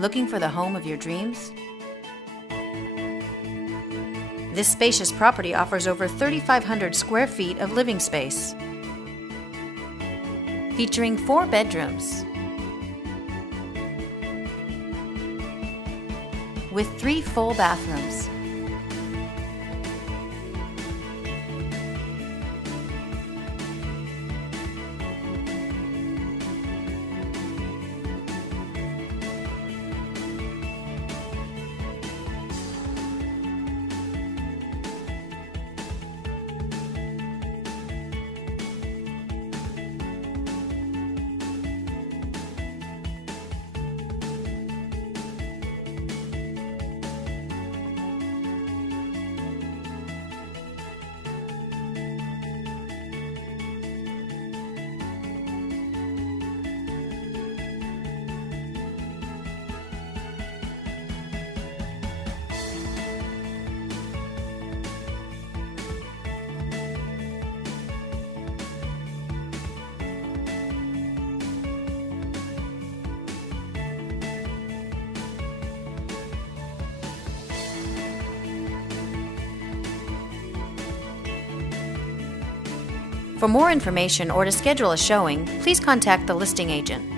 Looking for the home of your dreams? This spacious property offers over 3,500 square feet of living space, featuring 4 bedrooms with 3 full bathrooms. For more information or to schedule a showing, please contact the listing agent.